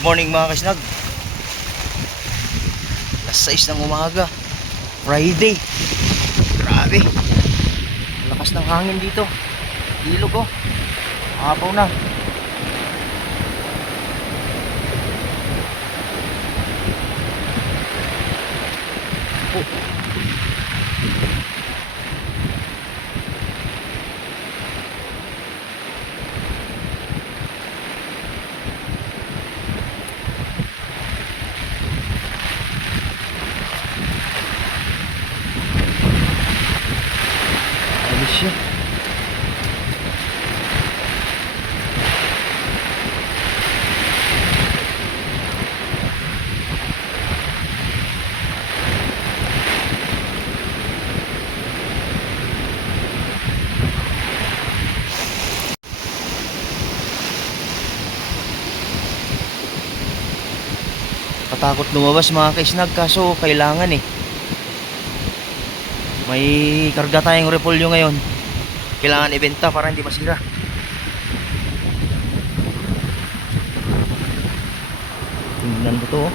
Good morning mga kasnag. Alas 6 ng umaga. Friday. Grabe. Lakas ng hangin dito. Ilog oh. Hapaw na. Oh. Katakot lumabas mga kaisnag kaso kailangan eh. May karga tayong repolyo ngayon. Kailangan ibenta para hindi masira. Tingnan mo to. oh.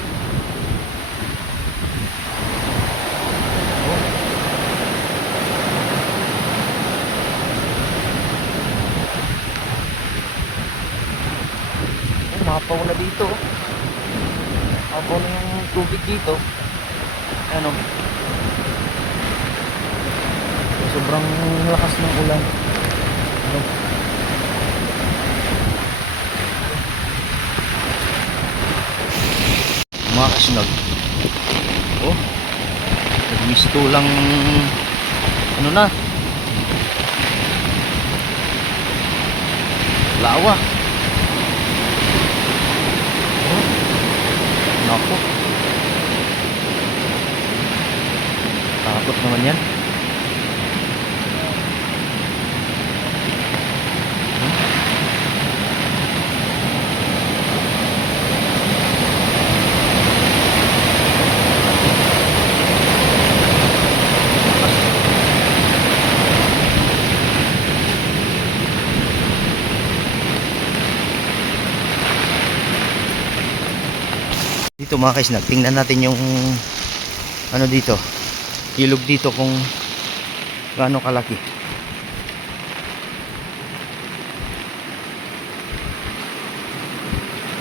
Oh. Oh, na dito. oh. Na yung tubig dito. Ano? Sobrang lakas ng ulan. Ano? Mga kasunod. Oh. Nagmisto lang ano na. Lawa. Naman yan. Dito mga kaisnag, tingnan natin yung ano dito. Ilog dito kung gaano kalaki.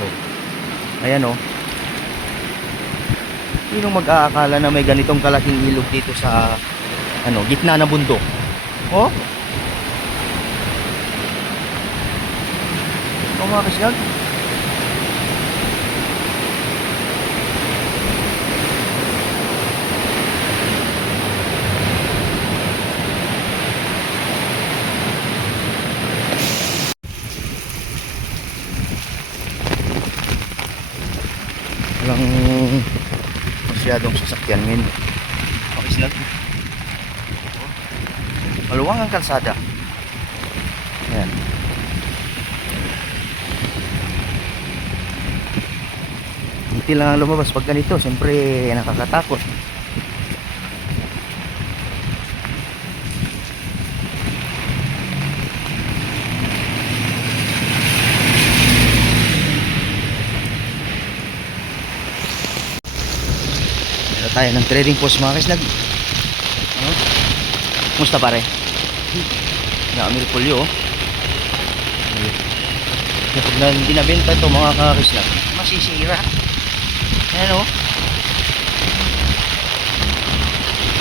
Oh. Ayan oh. Sino mag-aakala na may ganitong kalaking ilog dito sa ano, gitna ng bundok? Oh? Oh mga kaisnag. walang masyadong sasakyan ngayon. Sila. Maluwang ang kalsada. Ayan. Hindi lang ang lumabas. Pag ganito siyempre nakakatakot tayo ng trading post mga kaisnag. Ano? Musta pare? Naamir pulyo oh. Kapag na hindi nabenta ito mga kakisnag, masisira. Ayan oh.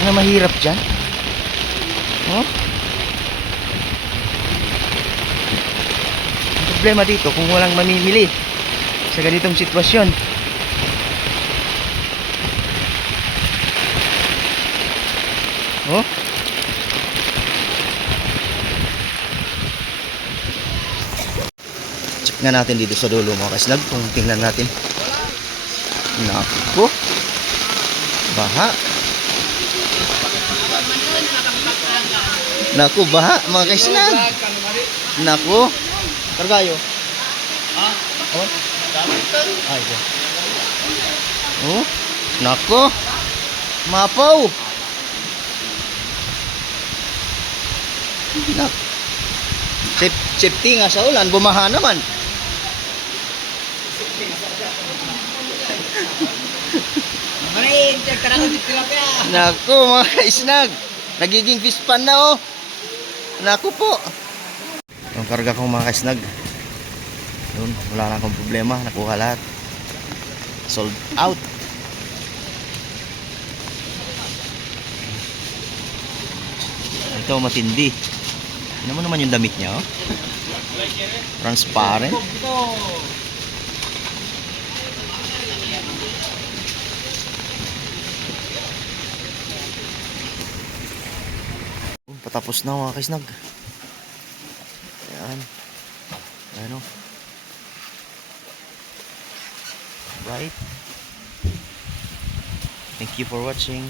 Ano mahirap dyan? Oh? Problema dito kung walang mamimili sa ganitong sitwasyon. Oh? Check nga natin dito sa dulo mga kaslag kung tingnan natin. Nako. Baha. Nako, baha mga kaslag. Nako. Kargayo. Ha? Oh. Ay, ito. Oh. Nako. Mapaw. Nak. Saf- Safety nga sa ulan, bumaha naman. Marin, teka na dito tilapia. Naku, mga kaisnag. Nagiging fish pan na oh. Naku po. Yung karga kong mga kaisnag. Yun, wala na akong problema. Nakuha lahat. Sold out. Ito matindi. Ano mo naman yung damit niya oh? Transparent. Oh, patapos na mga kaisnag. Ayan. Ayan o. Right. Thank you for watching.